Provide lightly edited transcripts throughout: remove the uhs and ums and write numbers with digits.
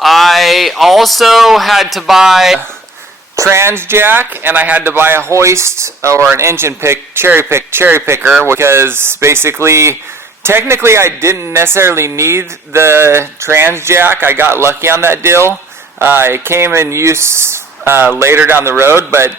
I also had to buy trans jack, and I had to buy a hoist or an engine cherry picker, because basically, technically I didn't necessarily need the trans jack. I got lucky on that deal. It came in use later down the road, but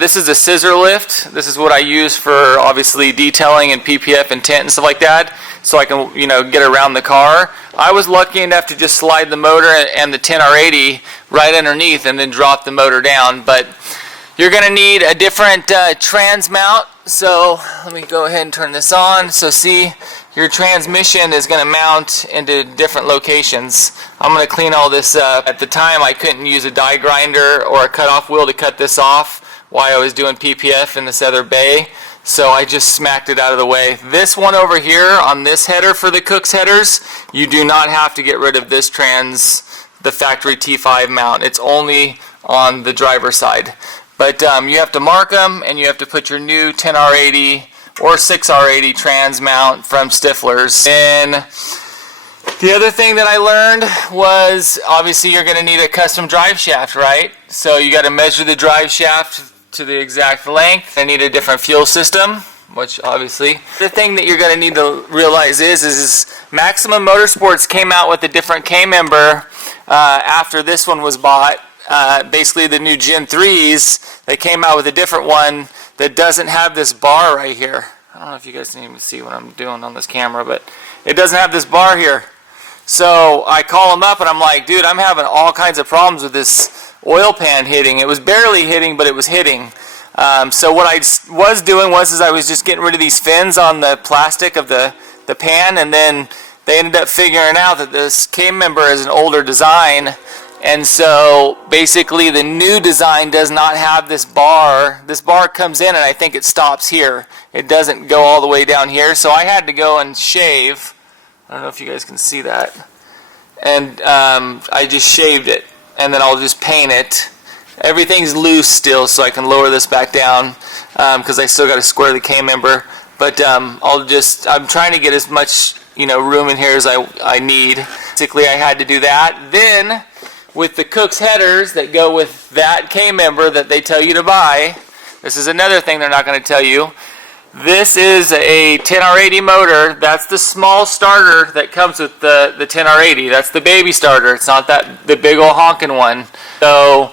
this is a scissor lift. This is what I use for obviously detailing and PPF and tint and stuff like that, so I can, get around the car. I was lucky enough to just slide the motor and the 10R80 right underneath and then drop the motor down. But you're going to need a different trans mount. So let me go ahead and turn this on. So see, your transmission is going to mount into different locations. I'm going to clean all this up. At the time, I couldn't use a die grinder or a cutoff wheel to cut this off while I was doing PPF in this other bay. So I just smacked it out of the way. This one over here on this header for the Cook's headers, you do not have to get rid of this the factory T5 mount. It's only on the driver side. But you have to mark them, and you have to put your new 10R80 or 6R80 trans mount from Stifler's. And the other thing that I learned was, obviously you're going to need a custom drive shaft, right? So you got to measure the drive shaft to the exact length. I need a different fuel system, which obviously. The thing that you're going to need to realize is Maximum Motorsports came out with a different K-member after this one was bought. Basically the new Gen3s, they came out with a different one that doesn't have this bar right here. I don't know if you guys can even see what I'm doing on this camera, but it doesn't have this bar here. So I call them up and I'm like, dude, I'm having all kinds of problems with this oil pan hitting. It was barely hitting, but it was hitting. So what I was doing was I was just getting rid of these fins on the plastic of the pan, and then they ended up figuring out that this K-member is an older design, and so basically the new design does not have this bar. This bar comes in and I think it stops here. It doesn't go all the way down here, so I had to go and shave. I don't know if you guys can see that. And I just shaved it, and then I'll just paint it. Everything's loose still, so I can lower this back down because I still got to square the K-member. But I'm trying to get as much room in here as I need. Basically, I had to do that. Then, with the Cook's headers that go with that K-member that they tell you to buy, this is another thing they're not going to tell you. This is a 10R80 motor. That's the small starter that comes with the 10R80. That's the baby starter. It's not the big old honking one. So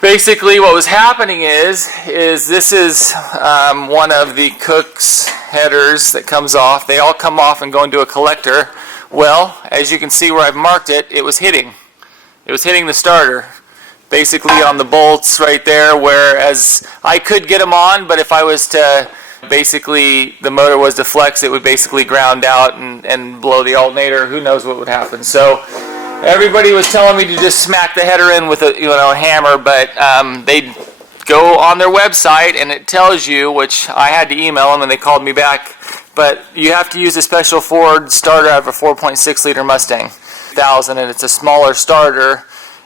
basically what was happening is this is one of the Cook's headers that comes off. They all come off and go into a collector. Well, as you can see where I've marked it, it was hitting. It was hitting the starter. Basically on the bolts right there, whereas I could get them on, but if I was to, basically the motor was to flex, it would basically ground out and blow the alternator. Who knows what would happen. So everybody was telling me to just smack the header in with a hammer, but they go on their website and it tells you, which I had to email them and they called me back, but you have to use a special Ford starter out of a 4.6 liter Mustang 1000, and it's a smaller starter.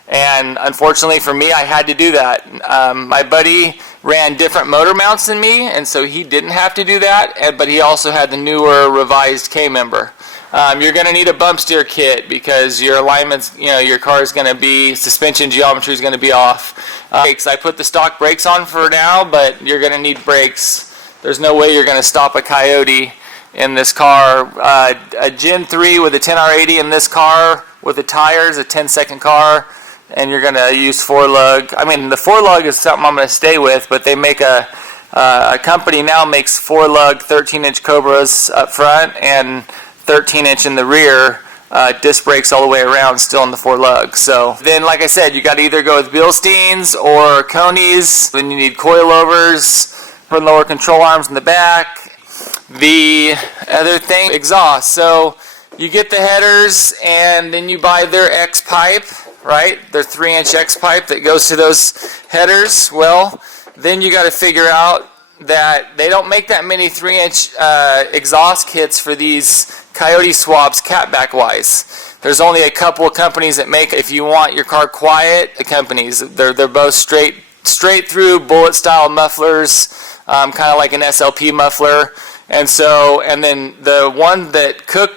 And unfortunately for me, I had to do that. My buddy ran different motor mounts than me, and so he didn't have to do that, but he also had the newer revised K-member. You're going to need a bump steer kit because your alignments, your car is going to be, suspension geometry is going to be off. I put the stock brakes on for now, but you're going to need brakes. There's no way you're going to stop a Coyote in this car. A Gen3 with a 10R80 in this car with the tires, a 10-second car, and you're going to use 4-lug. I mean, the 4-lug is something I'm going to stay with, but they make a company now makes 4-lug 13-inch Cobras up front and 13-inch in the rear, disc brakes all the way around, still in the 4-lug. So then, like I said, you got to either go with Bilsteins or Coney's. Then you need coilovers for lower control arms in the back. The other thing, exhaust. So you get the headers, and then you buy their X pipe, right? Their 3-inch X pipe that goes to those headers. Well, then you got to figure out that they don't make that many 3-inch exhaust kits for these Coyote swaps catback wise. There's only a couple of companies that make. If you want your car quiet, the companies, they're both straight through bullet style mufflers, kind of like an SLP muffler. And then the one that Cook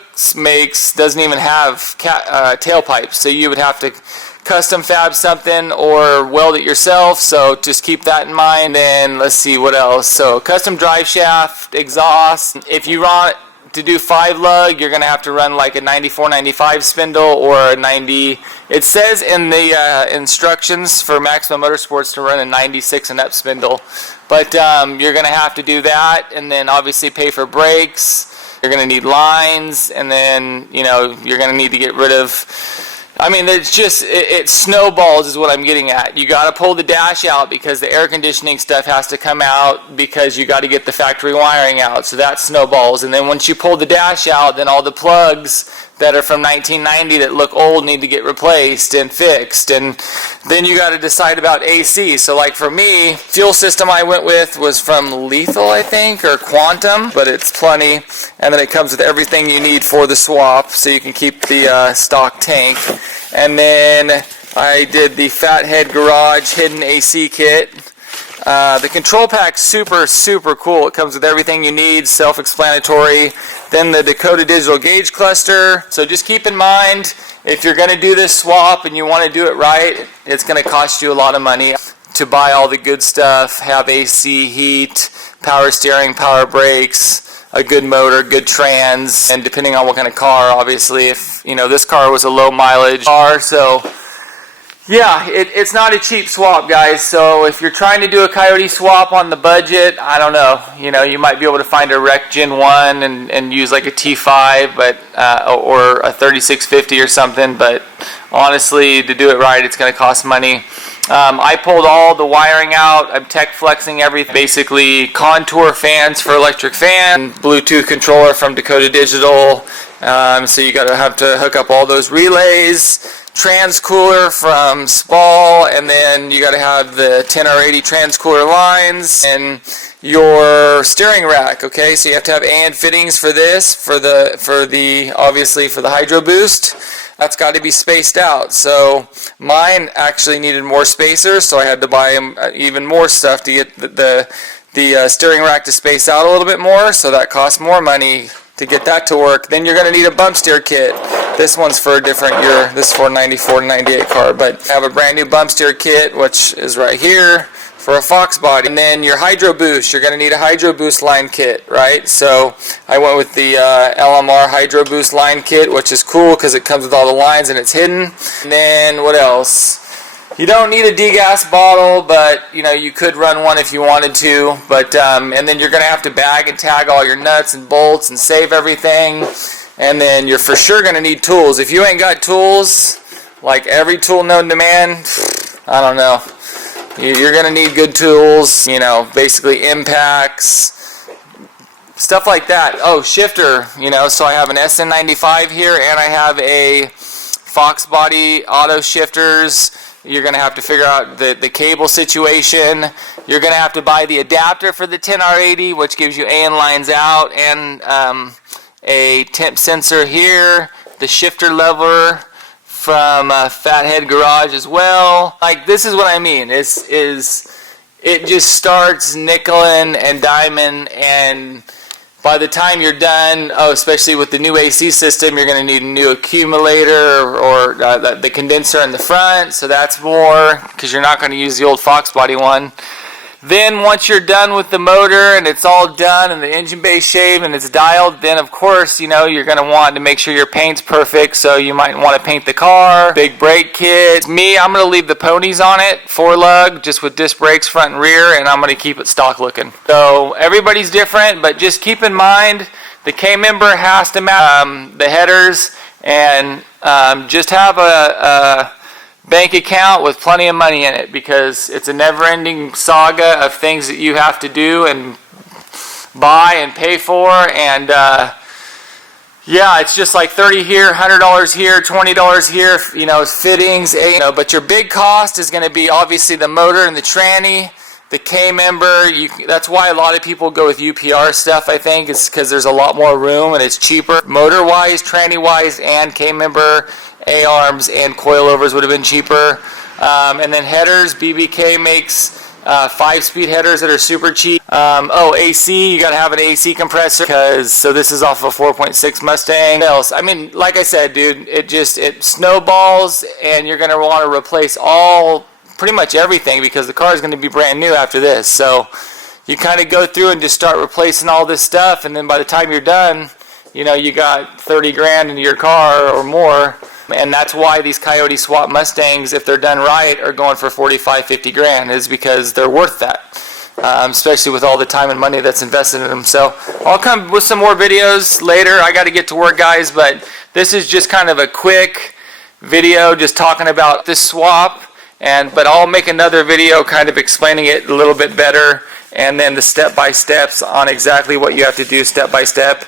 doesn't even have tailpipes, so you would have to custom fab something or weld it yourself, so just keep that in mind. And let's see what else. So custom drive shaft, exhaust. If you want to do 5 lug, you're going to have to run like a 94-95 spindle or a 90. It says in the instructions for Maximum Motorsports to run a 96 and up spindle, but you're going to have to do that, and then obviously pay for brakes. You're going to need lines, and then you're going to need to get rid of. I mean, it's just, it snowballs is what I'm getting at. You got to pull the dash out because the air conditioning stuff has to come out because you got to get the factory wiring out. So that snowballs. And then once you pull the dash out, then all the plugs that are from 1990 that look old need to get replaced and fixed. And then you got to decide about AC. So like for me, fuel system I went with was from Lethal, I think, or Quantum, but it's plenty. And then it comes with everything you need for the swap, so you can keep the stock tank. And then I did the Fathead Garage hidden AC kit. The control pack's super cool. It comes with everything you need, self-explanatory. Then the Dakota digital gauge cluster. So just keep in mind, if you're going to do this swap and you want to do it right, it's going to cost you a lot of money to buy all the good stuff, have AC, heat, power steering, power brakes, a good motor, good trans, and depending on what kind of car, obviously, if this car was a low mileage car, so yeah, it's not a cheap swap, guys. So if you're trying to do a Coyote swap on the budget, I don't know, you might be able to find a wrecked Gen 1 and use like a T5, but or a 3650 or something, but honestly, to do it right, it's going to cost money. I pulled all the wiring out. I'm tech flexing everything. Basically, contour fans for electric fan, Bluetooth controller from Dakota Digital. So you got to have to hook up all those relays. Trans cooler from Spall, and then you got to have the 10R80 trans cooler lines and your steering rack. Okay, so you have to have and fittings for this, for the obviously for the Hydro Boost. That's got to be spaced out. So mine actually needed more spacers, so I had to buy even more stuff to get the steering rack to space out a little bit more. So that costs more money to get that to work. Then you're going to need a bump steer kit. This one's for a different year. This is for a 94 to 98 car, but I have a brand new bump steer kit, which is right here for a Foxbody. And then your Hydro Boost, you're going to need a Hydro Boost line kit, right? So I went with the LMR Hydro Boost line kit, which is cool because it comes with all the lines and it's hidden. And then what else? You don't need a degas bottle, but you could run one if you wanted to. But and then you're going to have to bag and tag all your nuts and bolts and save everything. And then you're for sure going to need tools. If you ain't got tools, like every tool known to man, I don't know. You're going to need good tools, basically impacts, stuff like that. Oh, shifter, so I have an SN95 here, and I have a Foxbody auto shifters. You're going to have to figure out the cable situation. You're going to have to buy the adapter for the 10R80, which gives you AN lines out, and a temp sensor here, the shifter lever from Fathead Garage as well. Like, this is what I mean. It just starts nickel-ing and diming, and by the time you're done, especially with the new AC system, you're going to need a new accumulator or the condenser in the front, so that's more because you're not going to use the old Foxbody one. Then once you're done with the motor and it's all done and the engine bay shaved and it's dialed, then of course, you're going to want to make sure your paint's perfect, so you might want to paint the car. Big brake kit. Me, I'm going to leave the ponies on it, 4-lug, just with disc brakes front and rear, and I'm going to keep it stock looking. So everybody's different, but just keep in mind the K-member has to match the headers, and just have a bank account with plenty of money in it, because it's a never-ending saga of things that you have to do and buy and pay for, and yeah, it's just like $30 here, $100 here, $20 here, fittings, but your big cost is going to be obviously the motor and the tranny, the K-member. That's why a lot of people go with UPR stuff, I think. It's because there's a lot more room and it's cheaper. Motor-wise, tranny-wise, and K-member, A-arms, and coilovers would have been cheaper. And then headers, BBK makes 5-speed headers that are super cheap. AC, you gotta have an AC compressor, so this is off a 4.6 Mustang. What else? I mean, like I said, dude, it snowballs, and you're gonna want to replace pretty much everything, because the car is gonna be brand new after this. So you kind of go through and just start replacing all this stuff, and then by the time you're done, you know, you got 30 grand into your car or more. And that's why these Coyote swap Mustangs, if they're done right, are going for 45, 50 grand, is because they're worth that. Especially with all the time and money that's invested in them. So I'll come with some more videos later. I got to get to work, guys, but this is just kind of a quick video just talking about this swap. But I'll make another video kind of explaining it a little bit better, and then the step-by-steps on exactly what you have to do step by step.